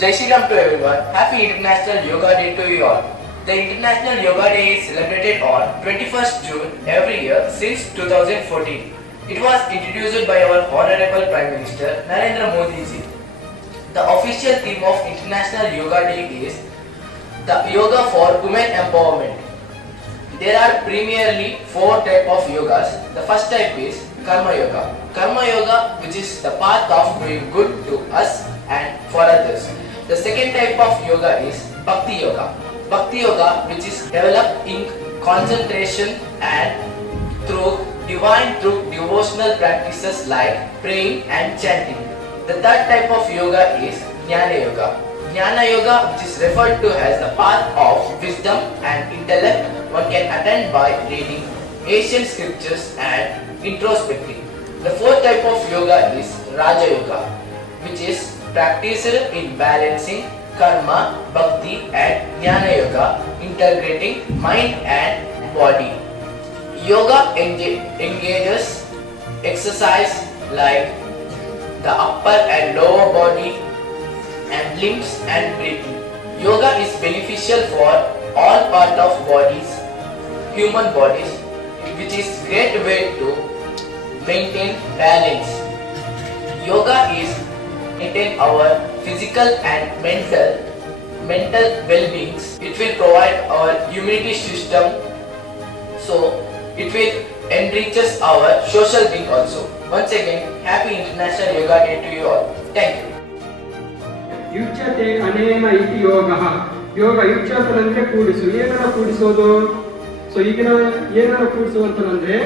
Jai Shri Ram to everyone. Happy International Yoga Day to you all. The International Yoga Day is celebrated on 21st June every year since 2014. It was introduced by our Honorable Prime Minister Narendra Modi ji. The official theme of International Yoga Day is the Yoga for Women Empowerment. There are primarily four types of yogas. The first type is Karma Yoga. Karma Yoga, which is the path of doing good to us and for others. The second type of yoga is Bhakti Yoga. Bhakti Yoga, which is developed in concentration and through devotional practices like praying and chanting. The third type of yoga is Jnana Yoga. Jnana Yoga, which is referred to as the path of wisdom and intellect, one can attain by reading ancient scriptures and introspecting. The fourth type of yoga is Raja Yoga, which is practiced in balancing karma, bhakti and jnana yoga, integrating mind and body. Yoga engages exercise like the upper and lower body and limbs and breathing. Yoga is beneficial for all parts of bodies, human bodies, which is great way to maintain balance. Yoga is maintain our physical and mental well-beings. It will provide our immunity system, so it will enriches our social being also. Once again, happy International Yoga Day to you all. Thank you. ಯುಚ್ಯತೆ ಅನೇನ ಇತಿ ಯೋಗಃ. ಯೋಗ ಯುಚ್ಯತನಂದ್ರೆ ಕೂಡಿಸು. ಏನನ್ನ ಕೂಡಿಸೋದು? So ಈಗಿನ ಏನನ್ನ ಕೂಡಿಸುವಂತಂದ್ರೆ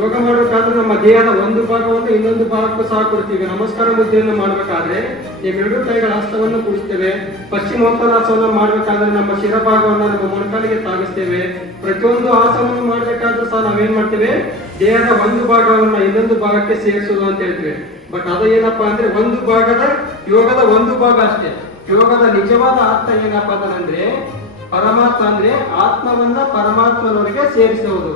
ಯೋಗ ಮಾಡಬೇಕಾದ್ರೆ ನಮ್ಮ ದೇಹದ ಒಂದು ಭಾಗವನ್ನು ಇನ್ನೊಂದು ಭಾಗಕ್ಕೂ ಸಹ ಕೊಡ್ತೀವಿ. ನಮಸ್ಕಾರ ಮುದ್ರೆಯನ್ನು ಮಾಡಬೇಕಾದ್ರೆ ಎರಡೂ ಕೈಗಳ ಹಸ್ತವನ್ನು ಕೂಡಿಸ್ತೇವೆ. ಪಶ್ಚಿಮೋತ್ತರಾಸನವನ್ನು ಮಾಡಬೇಕಾದ್ರೆ ನಮ್ಮ ಶಿರಭಾಗವನ್ನು ನಮ್ಮ ಮೊಣಕಾಲಿಗೆ ತಾಗಿಸ್ತೇವೆ. ಪ್ರತಿಯೊಂದು ಆಸನವನ್ನು ಮಾಡಬೇಕಾದ್ರೂ ಸಹ ನಾವೇನ್ ಮಾಡ್ತೇವೆ? ದೇಹದ ಒಂದು ಭಾಗವನ್ನು ಇನ್ನೊಂದು ಭಾಗಕ್ಕೆ ಸೇರಿಸೋದು ಅಂತ ಹೇಳ್ತೇವೆ. ಬಟ್ ಅದು ಏನಪ್ಪಾ ಅಂದ್ರೆ ಒಂದು ಭಾಗದ ಯೋಗದ ಒಂದು ಭಾಗ ಅಷ್ಟೇ. ಯೋಗದ ನಿಜವಾದ ಅರ್ಥ ಏನಪ್ಪಾ ಅಂದ್ರೆ ಪರಮಾತ್ಮ ಅಂದ್ರೆ ಆತ್ಮವನ್ನ ಪರಮಾತ್ಮನವರಿಗೆ ಸೇರಿಸುವುದು.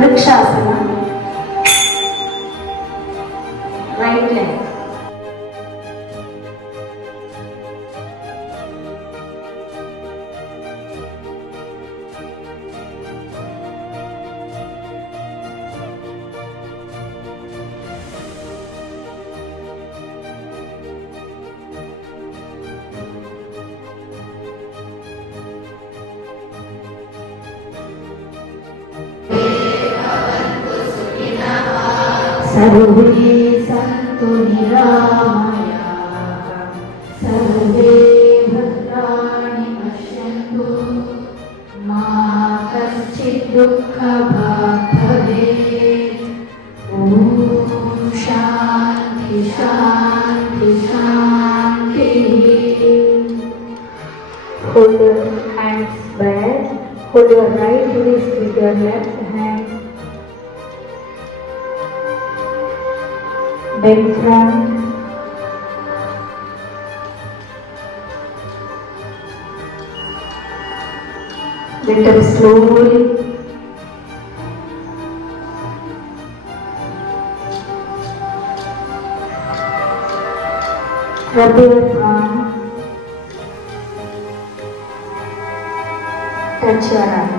Vrikshasana. Right leg. सर्वे सन्तु निरामयाः, सर्वे भद्राणि पश्यन्तु, मा कश्चित् दुःखभाग् भवेत्। ॐ शान्ति शान्ति शान्तिः. Hold your hands back. Hold your right wrist with your left hand. Bend front. Little slowly. Rub your palm. Touch your eye.